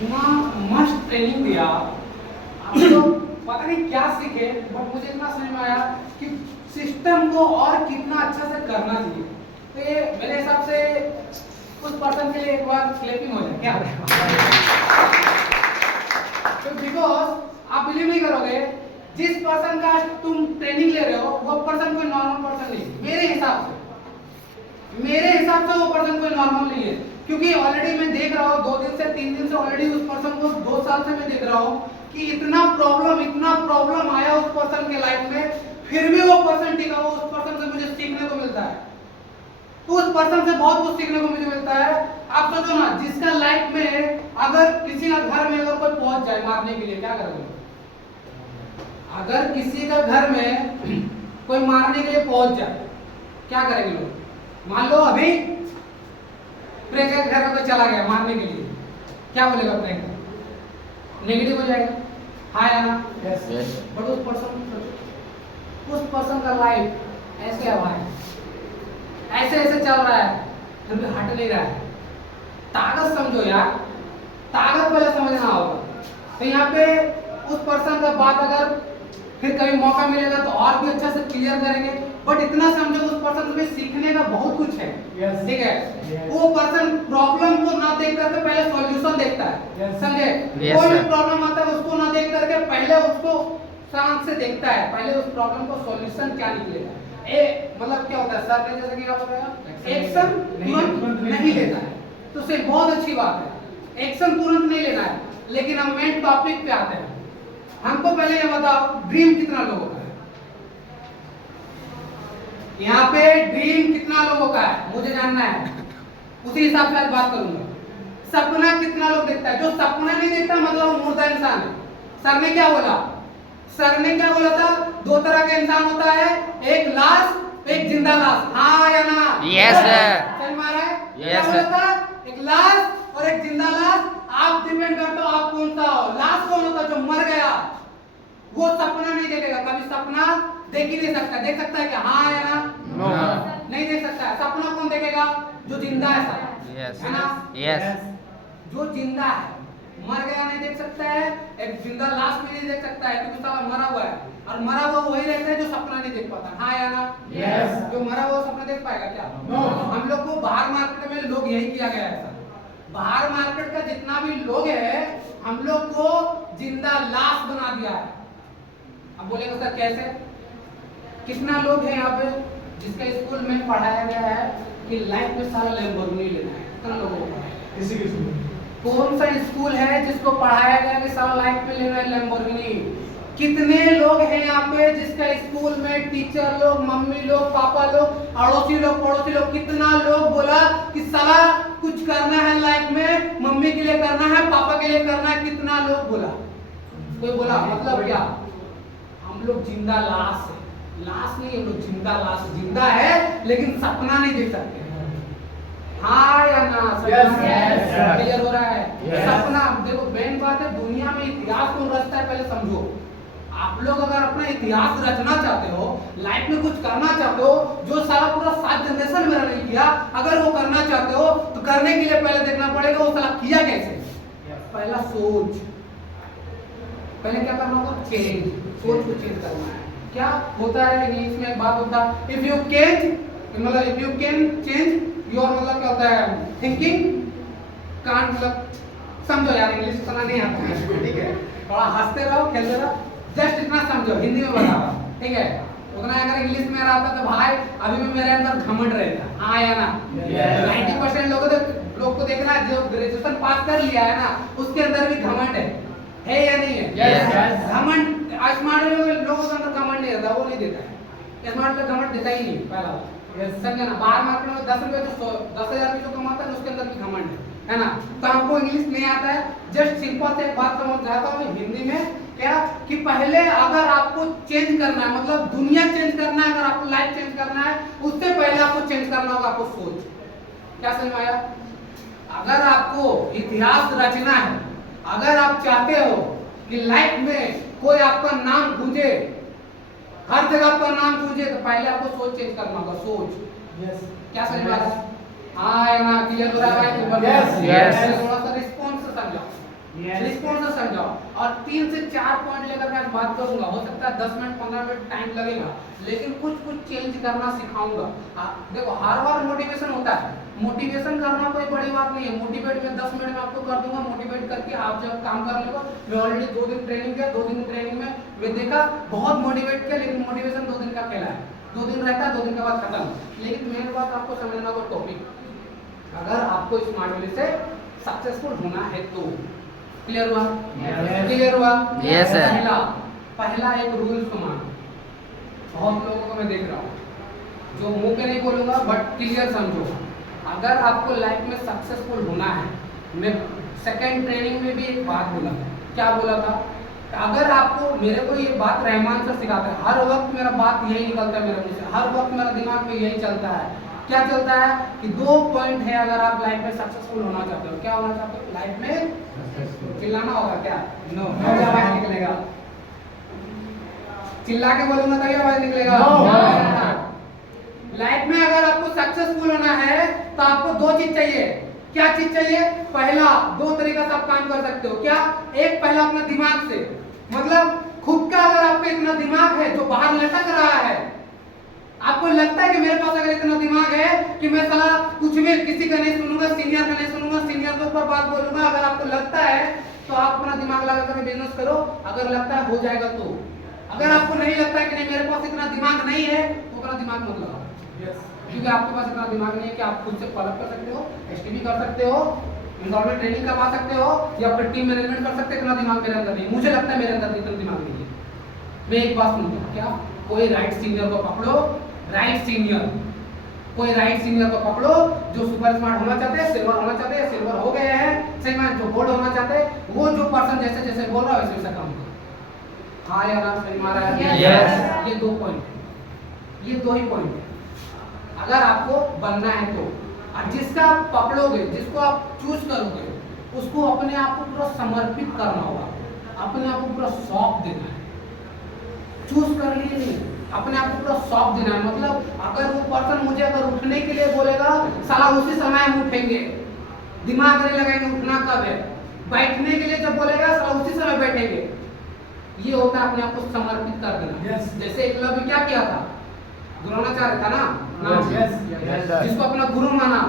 इतना मस्त ट्रेनिंग दिया, आप लोग पता नहीं क्या सीखे, बट मुझे इतना समझ में आया कि सिस्टम को और कितना अच्छा से करना चाहिए। तो ये मेरे हिसाब से उस पर्सन के लिए एक बार क्लैपिंग हो जाए क्या? तो बिकॉज आप बिलीव नहीं करोगे, जिस पर्सन का तुम ट्रेनिंग ले रहे हो वो पर्सन कोई नॉर्मल पर्सन नहीं है। मेरे हिसाब से वो पर्सन कोई नॉर्मल नहीं है, क्योंकि ऑलरेडी मैं देख रहा हूँ 2 दिन से 3 दिन से ऑलरेडी उस पर्सन को 2 साल से मैं देख रहा हूँ कि इतना प्रॉब्लम आया उस पर्सन के लाइफ में, फिर भी वो पर्सन टिका हुआ। उस पर्सन से मुझे सीखने को मिलता है, उस पर्सन से बहुत कुछ सीखने को मुझे मिलता है। आप सोचो ना, जिसका लाइफ में अगर किसी का घर में अगर कोई पहुंच जाए मारने के लिए, क्या करोगे? अगर किसी का घर में कोई मारने के लिए पहुंच जाए, क्या करेंगे लोग? मान लो अभी प्रियंका के घर में कोई चला गया मारने के लिए, क्या बोलेगा प्रियंका? नेगेटिव हो जाएगा, हाँ या ना? यस। बट उस पर्सन का लाइफ ऐसे हुआ है, ऐसे चल रहा है, फिर भी हट नहीं रहा है। ताकत समझो यार, ताकत पहले समझना होगा। तो यहाँ पे उस पर्सन का बात अगर फिर कभी मौका मिलेगा तो और भी अच्छा से क्लियर करेंगे, बट इतना समझो उस पर्सन में सीखने का बहुत कुछ है। ठीक है, वो पर्सन प्रॉब्लम को ना देख करके पहले सॉल्यूशन देखता है, समझे? कोई भी प्रॉब्लम आता है उसको ना देख करके पहले उसको शांत से देखता है, पहले उस प्रॉब्लम को सॉल्यूशन क्या निकलेगा। मतलब क्या होता है सर ने जैसे कि क्या बताया, एक्शन तुरंत नहीं लेना है, तो से बहुत अच्छी बात है, एक्शन तुरंत नहीं लेना है। लेकिन हम मेन टॉपिक पे आते हैं। हमको पहले ये बताओ, ड्रीम कितना लोगों का है? यहाँ पे ड्रीम कितना लोगों का है मुझे जानना है, उसी हिसाब से आज बात करूंगा। सपना कितना लोग देखता है? जो सपना नहीं देखता मतलब वो मुर्दा इंसान है। सर ने क्या बोला? सर ने क्या बोला था? 2 तरह का इंसान होता है, एक लाश, एक जिंदा लाश, हाँ या ना? Yes sir. समझ में आ रहा है? यस क्या बोला था? एक लाश और एक जिंदा लाश। आप डिपेंड करते हो आप कौन सा हो। लाश कौन होता है? जो मर गया, वो सपना नहीं देखेगा, कभी सपना देख ही नहीं सकता। देख सकता है क्या? हाँ या ना? नहीं देख सकता है। सपना कौन देखेगा? जो जिंदा है साला, है ना? यस। जो जिंदा है, मर गया नहीं देख सकता है, एक जिंदा लाश भी नहीं देख सकता है, क्योंकि साला मरा हुआ है। और मरा हुआ वही रहता है जो सपना नहीं देख पाता, हाँ या ना? यस। जो मरा हुआ सपना देख पाएगा क्या? हम लोग को बाहर मार्केट में लोग यही किया गया है। बाहर मार्केट का जितना भी लोग है, हम लोग को जिंदा लाश बना दिया है। अब बोलेगा सर कैसे? कितना लोग है यहाँ पे जिसका स्कूल में पढ़ाया गया है कि लाइफ में सारा लैम्बोर्गिनी लेना है? कितना लोगों को पढ़ाया? किसी के स्कूल? कौन सा स्कूल है जिसको पढ़ाया गया कि सारा लाइफ में लेना है लैम्बोर्गिनी? कितने लोग हैं यहाँ पे जिसका स्कूल में टीचर लोग, मम्मी लोग, पापा लोग, अड़ोसी लोग, पड़ोसी लोग, कितना लोग बोला कि साला कुछ करना है लाइफ में, मम्मी के लिए करना है, पापा के लिए करना है? कितना लोग बोला? कोई बोला? मतलब क्या? हम लोग जिंदा लाश है। लाश नहीं, हम लोग जिंदा लाश, जिंदा है लेकिन सपना नहीं देख सकते। हाँ या ना? क्लियर हो रहा है? सपना देखो, मेन बात है, दुनिया में इतिहास कौन रचता है पहले समझो। आप लोग अगर अपना इतिहास रचना चाहते हो, लाइफ में कुछ करना चाहते हो, जो सारा पूरा 7 जनरेशन मेरा नहीं किया, अगर वो करना चाहते हो तो करने के लिए पहले देखना पड़ेगा वो साला किया कैसे। पहला सोच, पहले क्या करना होगा? चेंज, सोच को चेंज करना है। क्या होता है इंग्लिश में एक बात होता है, इफ यू कैन, मतलब if you can change your, मतलब क्या होता है? थिंकिंग कांट, मतलब समझो यार, इंग्लिश उतना नहीं आता है, ठीक है? थोड़ा हंसते रहो, खेलते रहो, जस्ट इतना समझो, हिंदी में बता रहा हूं, ठीक है? उतना अगर इंग्लिश में रहता तो भाई अभी भी मेरे अंदर घमंड रहता, हाँ या ना? 90% लोग को देखना, जो ग्रेजुएशन पास कर लिया है ना, उसके अंदर भी घमंड है या नहीं है? घमंड स्मार्ट लोगों के अंदर घमंड नहीं रहता, वो नहीं देता है। स्मार्ट लोग घमंड देता ही नहीं, पहला समझे ना? बाहर मार्केट में 10 रुपए तो 10,000 की जो कमाता है उसके अंदर भी घमंड है ना? तो हमको इंग्लिश नहीं आता है, जस्ट सिंपल से एक बात समझ जाता हूँ हिंदी में, क्या कि पहले अगर आपको चेंज करना है, मतलब दुनिया चेंज करना है, अगर आपको लाइफ चेंज करना है, उससे पहले आपको चेंज करना होगा आपको सोच। क्या समझ में आया? अगर आपको इतिहास रचना है, अगर आप चाहते हो कि लाइफ में कोई आपका नाम गूंजे, हर जगह आपका नाम गूंजे, तो पहले आपको सोच चेंज करना होगा, सोच। क्या समझ में आ रहा है? हाँ या ना? क्लियर हो रहा है? थोड़ा सा रिस्पॉन्स से समझो। जाओ। और 3 से 4 पॉइंट लेकर मैं बात करूंगा, हो सकता है 10 मिनट 15 मिनट टाइम लगेगा, लेकिन कुछ चेंज करना सिखाऊंगा। देखो हर बार मोटिवेशन होता है, मोटिवेशन करना कोई बड़ी बात नहीं है। मोटिवेट में 10 मिनट में आपको कर दूंगा, मोटिवेट करके आप जब काम कर लेगा। मैं ऑलरेडी 2 दिन ट्रेनिंग किया, 2 दिन ट्रेनिंग में मैं देखा बहुत मोटिवेट किया, लेकिन मोटिवेशन 2 दिन का खेला है, 2 दिन रहता है, 2 दिन के बाद खत्म। लेकिन मेन बात आपको समझना को टॉपिक, अगर आपको स्मार्ट वैली से सक्सेसफुल होना है तो क्लियर हुआ? क्लियर हुआ? Yes sir. पहला एक रूल सुना, बहुत लोगों को मैं देख रहा हूँ जो मुंह पे नहीं बोलूंगा बट क्लियर समझो। अगर आपको लाइफ में सक्सेसफुल होना है, मैं सेकंड ट्रेनिंग में भी एक बात बोला था, क्या बोला था? अगर आपको, मेरे को ये बात रहमान सर सिखाते हैं, हर वक्त मेरा बात यही निकलता है मेरे मुंह से, हर वक्त मेरा दिमाग में यही चलता है। क्या चलता है कि 2 पॉइंट है अगर आप लाइफ में सक्सेसफुल होना चाहते हो। क्या होना चाहते हो लाइफ में? चिल्लाना होगा क्या? नो, आवाज निकलेगा, चिल्ला के बोलूंगा तभी आवाज निकलेगा। लाइफ में अगर आपको सक्सेसफुल होना है तो आपको 2 चीज चाहिए। क्या चीज चाहिए? पहला, 2 तरीका से आप काम कर सकते हो। क्या? एक, पहला अपना दिमाग से, मतलब खुद का अगर आपका इतना दिमाग है जो बाहर लटक रहा है, आपको लगता है कि मेरे पास अगर इतना दिमाग है कि मैं साला कुछ भी किसी का नहीं सुनूंगा, सीनियर का नहीं सुनूंगा, सीनियर के ऊपर बात बोलूंगा, अगर आपको लगता है तो आप अपना दिमाग लगाकर बिजनेस करो। अगर लगता है हो जाएगा तो। अगर आपको नहीं लगता है कि नहीं मेरे पास इतना दिमाग नहीं है तो अपना दिमाग मत लगाओ, क्योंकि आपके पास इतना दिमाग नहीं है कि आप खुद से फॉलो कर सकते हो, एसटीवी कर सकते हो, इंस्टॉलमेंट ट्रेनिंग करवा सकते हो, या फिर टीम मैनेजमेंट कर सकते हो। इतना दिमाग मेरे अंदर नहीं, मुझे लगता है मेरे अंदर इतना दिमाग नहीं है। मैं एक बात सुनता हूँ, क्या? कोई राइट सीनियर को पकड़ो, राइट सीनियर, कोई राइट सीनियर को पकड़ो जो सुपर स्मार्ट होना चाहते हैं, सिल्वर होना चाहते हैं, सिल्वर हो गए हैं, सही में जो गोल्ड होना चाहते हैं, वो जो पर्सन जैसे जैसे बोल रहा है वैसे वैसा काम करो। हाँ या ना? सही मारा है? यस। ये 2 पॉइंट है, ये 2 ही पॉइंट है अगर आपको बनना है तो। और जिसका आप पकड़ोगे, जिसको आप चूज करोगे, उसको अपने आप को पूरा समर्पित करना होगा, अपने आप को पूरा सौंप देना है। चूज कर लिए नहीं, अपने आप को पूरा सौंप देना है। मतलब अगर वो पर्सन मुझे अगर उठने के लिए बोलेगा, साला उसी समय हम उठेंगे, दिमाग नहीं लगाएंगे उठना कब है। बैठने के लिए जब बोलेगा, साला उसी समय बैठेंगे। ये होता है अपने आप को समर्पित कर देना। जैसे एकलव्य क्या किया था? द्रोणाचार्य था ना, जिसको अपना गुरु माना,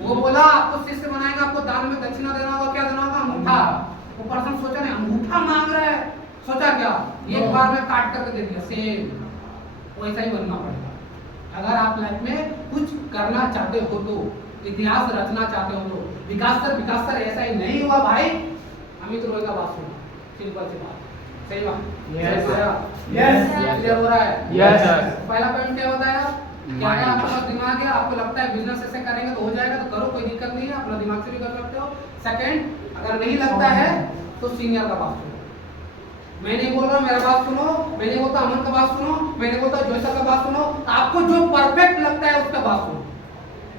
वो बोला आपको शिष्य बनाएंगे, आपको दान में दक्षिणा देना होगा, क्या देना होगा? अंगूठा। वो पर्सन सोचा नहीं अंगूठा मांग रहा है, सोचा क्या एक बार में काट करके दे दिया। सेम वैसा ही बनना पड़ेगा। अगर आप लाइफ में कुछ करना चाहते हो तो, इतिहास रचना चाहते हो तो। विकास सर ऐसा ही नहीं हुआ भाई। अमित रोय का बात सुनो, सिंपल सी बात, सही बात? यस क्लियर हो रहा है? यस। पहला पॉइंट क्या होता है? क्या अगर आपके पास दिमाग है, आपको लगता है बिजनेस ऐसे करेंगे तो हो जाएगा तो करो, कोई दिक्कत नहीं है, अपना दिमाग से भी कर सकते हो। सेकंड, अगर नहीं लगता है तो सीनियर का बात सुनो। मैं नहीं बोल रहा मेरा बात सुनो, मैं नहीं बोलता अमन का बात सुनो, मैं नहीं बोलता जोशा का बात सुनो, आपको जो परफेक्ट लगता है उसका बात सुनो।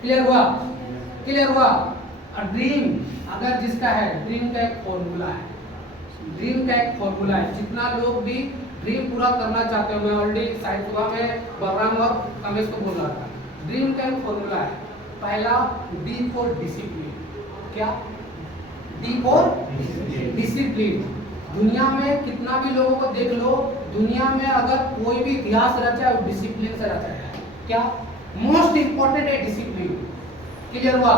क्लियर हुआ? क्लियर हुआ? और ड्रीम अगर जिसका है, ड्रीम का एक फॉर्मूला है, ड्रीम का एक फॉर्मूला है। जितना लोग भी ड्रीम पूरा करना चाहते हो, मैं ऑलरेडी साइड सुबह में बलराम और कमेश को बोल रहा था, ड्रीम का एक फॉर्मूला है। पहला, डी फॉर डिसिप्लिन। क्या? D for discipline. दुनिया में कितना भी लोगों को देख लो, दुनिया में अगर कोई भी इतिहास रचा है वो डिसिप्लिन से रचा है। क्या? मोस्ट इंपॉर्टेंट है डिसिप्लिन। क्लियर हुआ?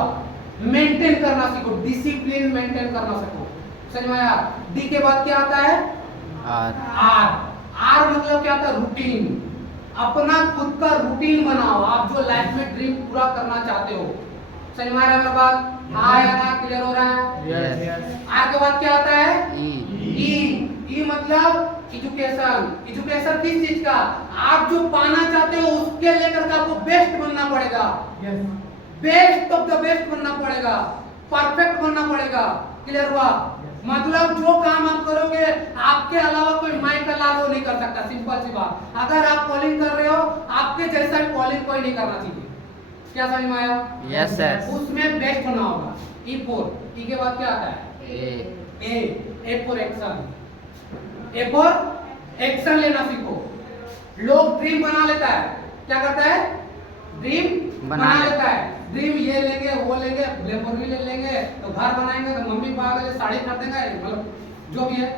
मेंटेन करना सीखो, डिसिप्लिन मेंटेन करना सीखो। समझ में आया? डी के बाद क्या आता है? आर मतलब क्या आता है? रूटीन। अपना खुद का रूटीन बनाओ, आप जो लाइफ में ड्रीम पूरा करना चाहते हो। समझ में आ रहा है मेरा बात? हाँ या ना? क्लियर हो रहा है? यस। आर के बाद क्या आता है? ई मतलब एजुकेशन। एजुकेशन किस चीज का? आप जो पाना चाहते हो उसके लेकर के आपको बेस्ट बनना पड़ेगा। बेस्ट ऑफ द बेस्ट बनना पड़ेगा, परफेक्ट बनना पड़ेगा। क्लियर हुआ? मतलब जो काम आप करोगे आपके अलावा कोई माइक का लाभ नहीं कर सकता। सिंपल सी बात। अगर आप कॉलिंग कर रहे हो, आपके जैसा कॉलिंग कोई नहीं करना चाहिए। क्या समझ में आया? Yes sir. उसमें बेस्ट होना होगा। ई फोर, ई के बाद क्या आता है? A for action. A for action लेना सीखो। लोग ड्रीम बना लेता है, क्या करता है? ड्रीम बना लेता है। ड्रीम ये लेंगे वो लेंगे, लैम्बोर्गिनी ले लेंगे तो घर बनाएंगे तो मम्मी पापा के लिए साड़ी खरीदेंगे, मतलब जो भी है,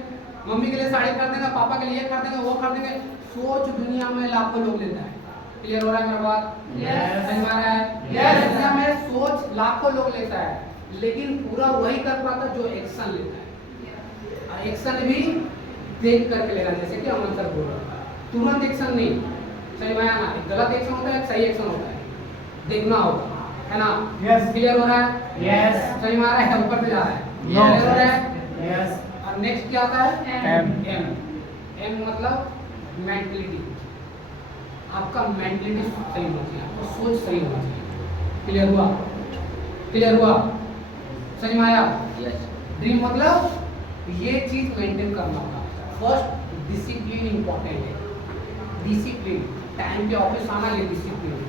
मम्मी के लिए साड़ी कर देंगे, पापा के लिए कर देंगे, वो कर देंगे। सोच दुनिया में लाखों लोग लेता है। क्लियर हो रहा है मेरा बात? समझ में आ रहा है? दुनिया में सोच लाखों लोग लेता है, लेकिन पूरा वही कर पाता जो एक्शन लेता है। और एक्शन भी देख करके लेना, जैसे कि अमन सर बोल रहा है, तुरंत एक्शन नहीं। सही में आना, एक गलत एक्शन होता है, एक सही एक्शन होता है, देखना होगा, है ना? क्लियर हो रहा है? सही में आ रहा है? ऊपर से जा रहा है? क्लियर हो रहा है? और नेक्स्ट क्या आता है? एम मतलब मेंटलिटी। आपका मेंटलिटी सही होना चाहिए, आपका सोच सही होना चाहिए। क्लियर हुआ? क्लियर हुआ? समझ में आया? ड्रीम मतलब ये चीज मेंटेन करना होगा। फर्स्ट डिसिप्लिन इंपॉर्टेंट है। डिसिप्लिन, टाइम पे ऑफिस आना, ये डिसिप्लिन।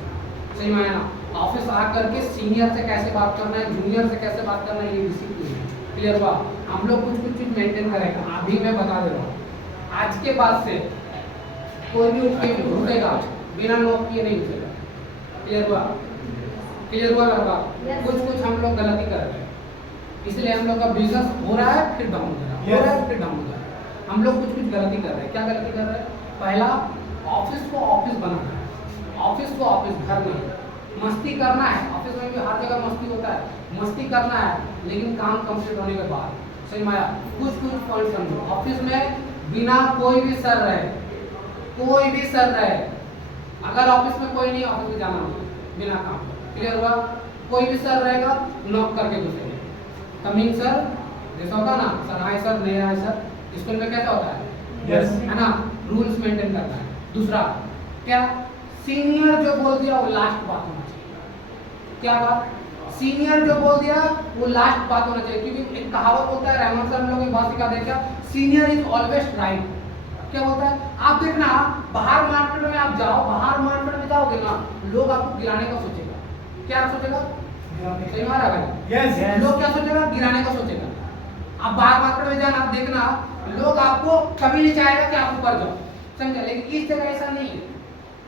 सही में आया ना? ऑफिस आकर के सीनियर से कैसे बात करना है, जूनियर से कैसे बात करना है, ये डिसिप्लिन है। क्लियर हुआ? हम लोग कुछ कुछ चीज मेंटेन करेंगे, अभी मैं बता दे रहा हूँ। आज के बाद से कोई भी उठेगा बिना नोट किए नहीं उठेगा। क्लियर हुआ? क्लियर हुआ मेरा बात? कुछ कुछ हम लोग गलती कर रहे हैं, इसलिए हम लोग का बिजनेस हो रहा है फिर डाउन हो रहा है, हो रहा है फिर डाउन हो रहा है। हम लोग कुछ कुछ गलती कर रहे हैं। क्या गलती कर रहे हैं? पहला, ऑफिस को ऑफिस बनाना है। ऑफिस को ऑफिस, घर में मस्ती करना है। ऑफिस में भी हर जगह मस्ती होता है, मस्ती करना है, लेकिन काम कंप्लीट होने के बाद। सही में आया? कुछ कुछ पॉइंट समझो। ऑफिस में बिना कोई भी सर रहे, कोई भी सर रहे, अगर ऑफिस में कोई नहीं, ऑफिस में जाना नहीं बिना काम। क्लियर हुआ? कोई भी सर रहेगा, नॉक करके घुसेंगे। कमिंग सर जैसा होता ना, सर हाय सर, नहीं हाय सर, स्कूल में कैसा होता है? है ना? रूल्स मेंटेन करना है। दूसरा क्या? सीनियर जो बोल दिया वो लास्ट बात होना चाहिए। क्या बात? सीनियर जो बोल दिया वो लास्ट बात होना चाहिए, क्योंकि एक कहावत होता है, रहमान सर हम लोग एक बात सिखा देते हैं, सीनियर इज ऑलवेज राइट। क्या बोलता है? आप देखना, बाहर मार्केट में आप जाओ, बाहर मार्केट में जाओगे ना, लोग आपको गिराने का सोचेगा। क्या सोचेगा? सही मारा भाई? लोग क्या सोचेगा? गिराने का सोचेगा। आप बाहर मार्केट में जाना, देखना, लोग आपको कभी नहीं चाहेगा कि आप ऊपर जाओ, समझा? लेकिन इस जगह ऐसा नहीं है।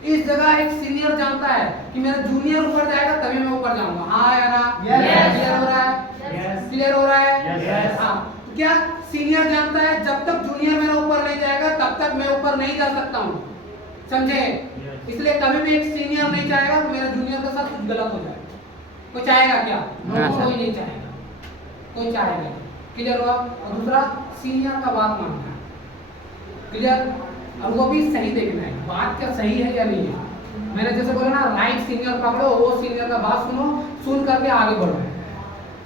इस जगह एक सीनियर जानता है कि मेरा जूनियर ऊपर जाएगा तभी मैं ऊपर जाऊंगा। हाँ या ना? क्लियर हो रहा है? क्लियर हो रहा है? हाँ। क्या सीनियर जानता है जब तक जूनियर मेरा ऊपर नहीं जाएगा तब तक मैं ऊपर नहीं जा सकता हूँ, समझे? इसलिए कभी भी एक सीनियर नहीं चाहेगा कि मेरा जूनियर के साथ कुछ गलत हो जाए। कोई चाहेगा क्या? कोई नहीं चाहेगा, कोई चाहेगा। क्लियर हुआ? और दूसरा, सीनियर का बात मानना है। क्लियर? और वो भी सही देखना है, बात क्या सही है या नहीं है। मैंने जैसे बोला ना, राइट सीनियर पकड़ो, वो सीनियर का बात सुनो, सुन करके आगे बढ़ो।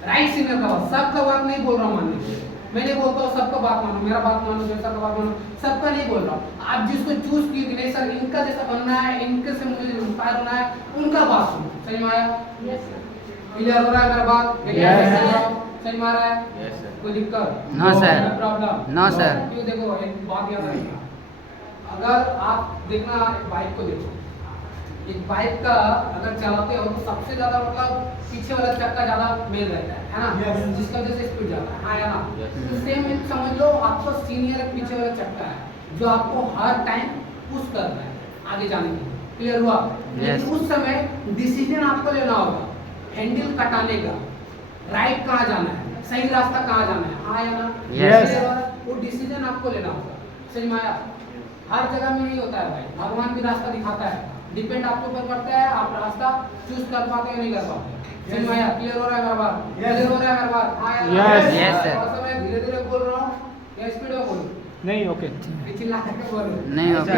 राइट सीनियर का बात, सबका बात नहीं बोल रहा हूँ मानने के लिए, मैं नहीं बोलता हूँ सबका बात मानो, मेरा बात मानो, जैसा का बात मानो, सबका नहीं बोल रहा हूँ। आप जिसको चूज किए कि नहीं सर इनका जैसा बनना है, इनके से मुझे इंस्पायर होना है, उनका बात सुनो। सही में आया? क्लियर हो रहा है मेरा बात? सही में आ रहा है? कोई दिक्कत? No sir. Problem? No sir. क्यों? देखो एक बात याद रखना, अगर आप देखना एक बाइक को देखो, एक बाइक का अगर चलाते हो तो सबसे ज्यादा मतलब पीछे वाला चक्का ज्यादा मेन रहता है ना? जिसका वजह से स्पीड जाता है। हाँ या ना? तो सेम समझ लो, आपका सीनियर एक पीछे वाला चक्का है जो आपको हर टाइम पुश कर रहा है आगे जाने के लिए। क्लियर हुआ? लेकिन उस समय डिसीजन आपको लेना होगा, हैंडल कटाने का, राइट कहाँ जाना है, सही रास्ता कहाँ जाना है। हाँ या ना? वो डिसीजन आपको लेना होगा। सही में आया? हर जगह में नहीं होता है भाई, भगवान भी रास्ता दिखाता है, डिपेंड आपके ऊपर करता है, आप रास्ता चूज कर पाते या नहीं कर पाते। समझ में आया? क्लियर हो रहा है मेरा बात? क्लियर हो रहा है मेरा बात? हाँ या ना? थोड़ा सा मैं धीरे धीरे बोल रहा हूँ या स्पीड में बोलूँ? नहीं, ओके। चिल्ला करके बोल रहा हूँ। नहीं, ओके।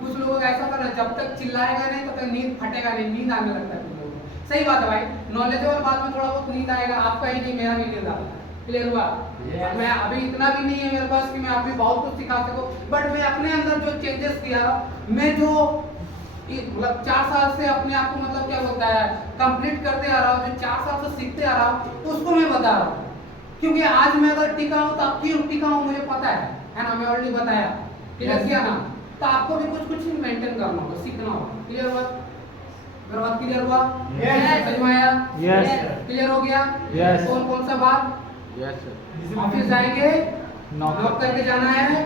कुछ लोगों का ऐसा करना, जब तक चिल्लाएगा नहीं तब तक नींद फटेगा नहीं, नींद आने लगता है कुछ लोगों को। सही बात है भाई, नॉलेजेबल बात में थोड़ा बहुत नींद आएगा, आपका ही नहीं मेरा भी नींद आता है। क्लियर हुआ? मैं अभी इतना भी नहीं है मेरे पास कि मैं आप भी बहुत कुछ सिखा सकूं, बट मैं अपने अंदर जो चेंजेस किया, मैं जो मतलब 4 साल से अपने आप को मतलब क्या बोलता है कंप्लीट करते आ रहा हूँ, जो 4 साल से सीखते आ रहा हूँ, उसको मैं बता रहा हूँ। क्योंकि आज मैं अगर टिका हूँ तो आप क्यों टिका हूँ मुझे पता है ना? मैं ऑलरेडी बताया। क्लियर किया ना? तो आपको भी कुछ कुछ मेंटेन करना होगा, सीखना होगा। क्लियर हुआ? मेरा बात क्लियर हुआ? समझ में आया? क्लियर हो गया? कौन कौन सा बात? ऑफिस जाएंगे, नॉक करके जाना है,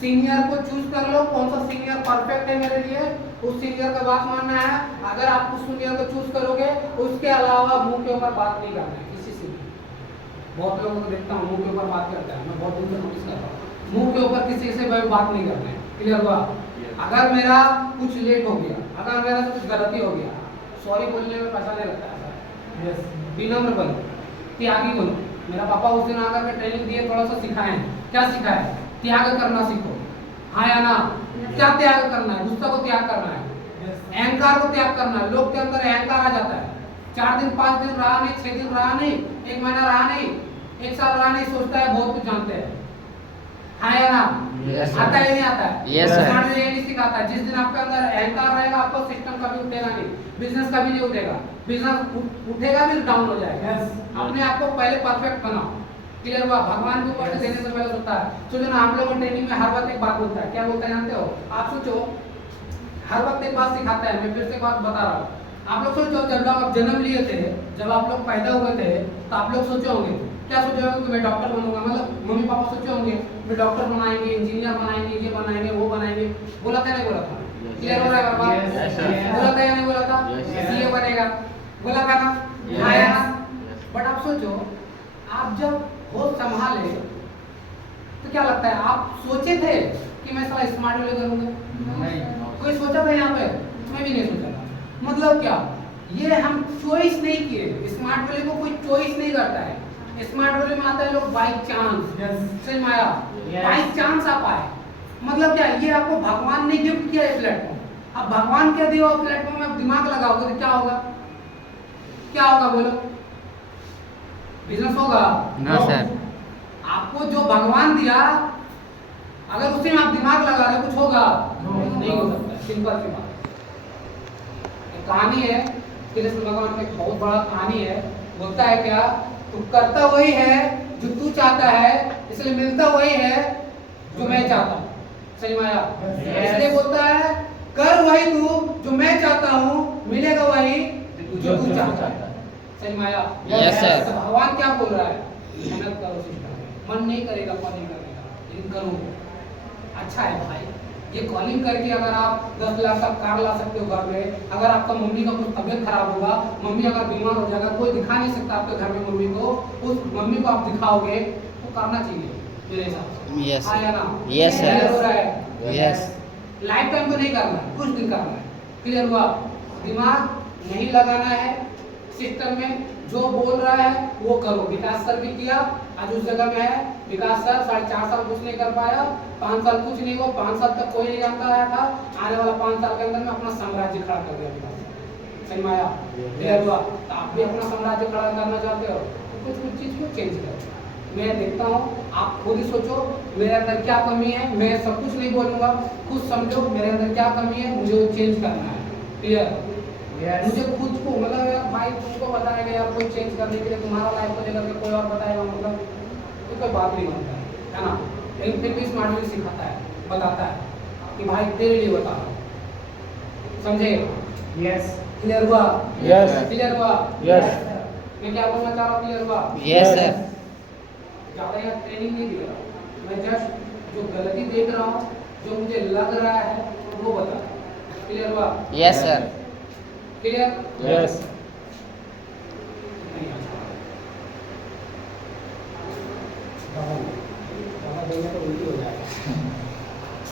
सीनियर को चूज कर लो, कौन सा सीनियर परफेक्ट है मेरे लिए, उस सीनियर का बात मानना है। अगर आप उस सीनियर को चूज करोगे, उसके अलावा मुंह के ऊपर बात नहीं करना है किसी से भी। बहुत लोगों को देखता हूँ मुंह के ऊपर बात करता है, मैं बहुत दिन से नोटिस कर रहा हूँ, मुंह के ऊपर किसी से मैं बात नहीं करना है। क्लियर हुआ? अगर मेरा कुछ लेट हो गया, अगर मेरा कुछ गलती हो गया, सॉरी बोलने में पैसा नहीं लगता है। यस, विनम्र बनो, त्यागी बनो। मेरा पापा उस दिन आकर के ट्रेनिंग दिए, थोड़ा सा सिखाए। क्या सिखाए? त्याग करना सीखो। हाँ या ना? क्या त्याग करना है? गुस्सा को त्याग करना है, अहंकार को त्याग करना है। लोग के अंदर अहंकार आ जाता है, 4 दिन 5 दिन रहा नहीं, 6 दिन रहा नहीं, 1 महीना रहा नहीं, 1 साल रहा नहीं, सोचता है बहुत कुछ जानते हैं। हाँ या ना? आता है नहीं आता है? Yes, sir. स्मार्ट ये नहीं सिखाता है। जिस दिन आपके अंदर अहंकार रहेगा, आपको सिस्टम कभी उठेगा नहीं, बिजनेस कभी नहीं उठेगा, बिजनेस उठेगा भी डाउन हो जाएगा। अपने आप को पहले परफेक्ट बनाओ। क्लियर हुआ? भगवान को पढ़ने देने से पहले होता है। सोचो ना, आप लोगों को ट्रेनिंग में हर वक्त एक बात बोलता है, क्या बोलता है जानते हो? आप सोचो, हर वक्त एक बात सिखाता है। मैं फिर से बात बता रहा हूँ। आप लोग सोचो, जब लोग आप जन्म लिए थे, जब आप लोग पैदा हुए थे, तो आप लोग सोचे होंगे, क्या सोचे होंगे कि मैं डॉक्टर बनूंगा। मतलब मम्मी पापा सोचे होंगे मैं डॉक्टर बनाएंगे, इंजीनियर बनाएंगे, ये बनाएंगे, वो बनाएंगे। बोला था नहीं बोला था? क्लियर हो रहा है बात? बोला था या नहीं बोला था? सीए बनेगा, बोला था ना? आया ना? बट आप सोचो, आप जब होश संभाले तो क्या लगता है, आप सोचे थे कि मैं साला स्मार्ट वाले करूंगा? कोई सोचा था यहाँ पे? मैं भी नहीं सोचा था। मतलब क्या, ये हम चॉइस नहीं किए। स्मार्ट वाले को कोई चॉइस नहीं करता है। स्मार्ट वाले में आता है लोग बाई चांस। सही माया, बाई चांस आप आए। मतलब क्या, ये आपको भगवान ने गिफ्ट किया है प्लेटफॉर्म। अब भगवान क्या दिया प्लेटफॉर्म में आप दिमाग लगाओगे तो क्या होगा? क्या होगा बोलो? बिजनेस होगा? No sir. आपको जो भगवान दिया, अगर उसी में आप दिमाग लगा रहे, कुछ होगा? नहीं हो सकता। सिंपल सी बात। एक कहानी है, कृष्ण भगवान की एक बहुत बड़ा कहानी है। बोलता है क्या, तू करता वही है जो तू चाहता है, इसलिए मिलता वही है जो मैं चाहता हूँ। सही माया? इसलिए बोलता है, कर वही तू जो मैं चाहता हूँ, मिलेगा वही जो तू चाहता है। सही माया? Yes, sir. तो भगवान क्या बोल रहा है? मेहनत करो सिस्टम में। मन नहीं करेगा, मन नहीं करेगा, लेकिन करो। अच्छा है भाई, ये कॉलिंग करके अगर आप 10 लाख का कार ला सकते हो घर में, अगर आपका मम्मी का कुछ तबियत खराब होगा, मम्मी अगर बीमार हो जाएगा, कोई दिखा नहीं सकता आपके घर में मम्मी को, उस मम्मी को आप दिखाओगे तो करना चाहिए मेरे हिसाब से। Yes, हाँ या ना? Yes, sir. क्लियर हो रहा है? Yes. लाइफ टाइम तो नहीं करना है, कुछ दिन करना है। क्लियर हुआ? दिमाग नहीं लगाना है सिस्टम में, जो बोल रहा है वो करो। विकास सर भी किया, आज उस जगह में है। विकास सर 4.5 साल कुछ नहीं कर पाया, 5 साल कुछ नहीं हुआ, 5 साल तक कोई नहीं जानता आया था। आने वाला 5 साल के अंदर में अपना साम्राज्य खड़ा कर दिया विकास सर। सही माया? क्लियर हुआ? तो आप भी अपना साम्राज्य खड़ा करना चाहते हो तो कुछ कुछ चीज को चेंज करो। मैं देखता हूँ, आप खुद ही सोचो मेरे अंदर क्या कमी है। मैं सब कुछ नहीं बोलूंगा, खुद समझो मेरे अंदर क्या कमी है, मुझे वो चेंज करना है। क्लियर? मुझे खुद को, मतलब यार भाई तुमको बताएगा यार कोई चेंज करने के लिए, तुम्हारा लाइफ को लेकर के कोई और बताएगा, मतलब तो कोई बात नहीं बनता है ना? लेकिन फिर भी स्मार्टली सिखाता है, बताता है कि भाई तेरे लिए बता रहा हूँ। समझे? यस। क्लियर हुआ? यस। क्लियर हुआ? यस। मैं क्या बोलना चाह रहा हूँ? क्लियर हुआ? Yes sir. ज़्यादा यहाँ ट्रेनिंग नहीं दे रहा हूँ, मैं जस्ट जो गलती देख रहा हूँ, जो मुझे लग रहा है वो बता रहा हूँ। क्लियर हुआ? Yes sir. क्लियर? यस।